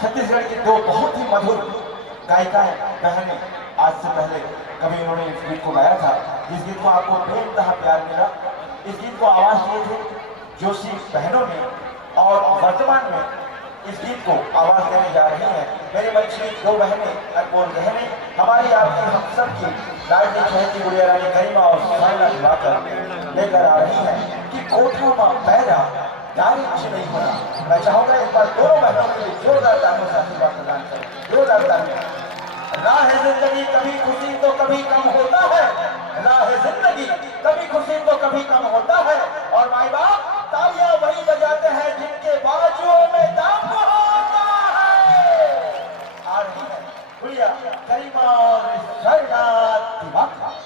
छत्तीसगढ़ की दो बहुत ही मधुर गायिकाएं बहनें आज से पहले कभी उन्होंने इस गीत को गाया था, जिस गीत को आपको बेइंतहा प्यार मिला। इस गीत को आवाज दिए थे जोशी बहनों ने, और वर्तमान में इस गीत को आवाज देने जा रही हैं मेरे मंच में दो बहनें अनमोल बहनें, हमारी आपकी हम सब की लाडली शहर गुड़िया रानी गरिमा और सुहाना दिवाकर लेकर आ रही हैं कि कोठा मां पैरा नारी कुछ नहीं होना। मैं चाहूंगा इस बार दोनों बहनों के लिए जोरदार तालियों से आशीर्वाद प्रदान करें, जोरदार तालियां। राह जिंदगी कभी खुशी तो कभी कम होता है, राह जिंदगी कभी खुशी तो कभी कम होता है, और माई बाप तालियां वही बजाते हैं जिनके बाजुओं में दाम होता है। आ रही है गुड़िया गरिमा और सुहाना दिवाकर।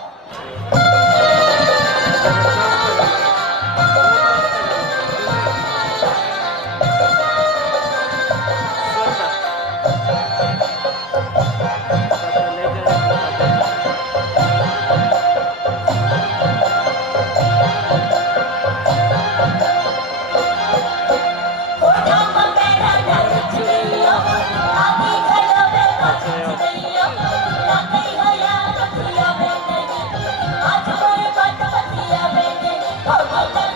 Oh,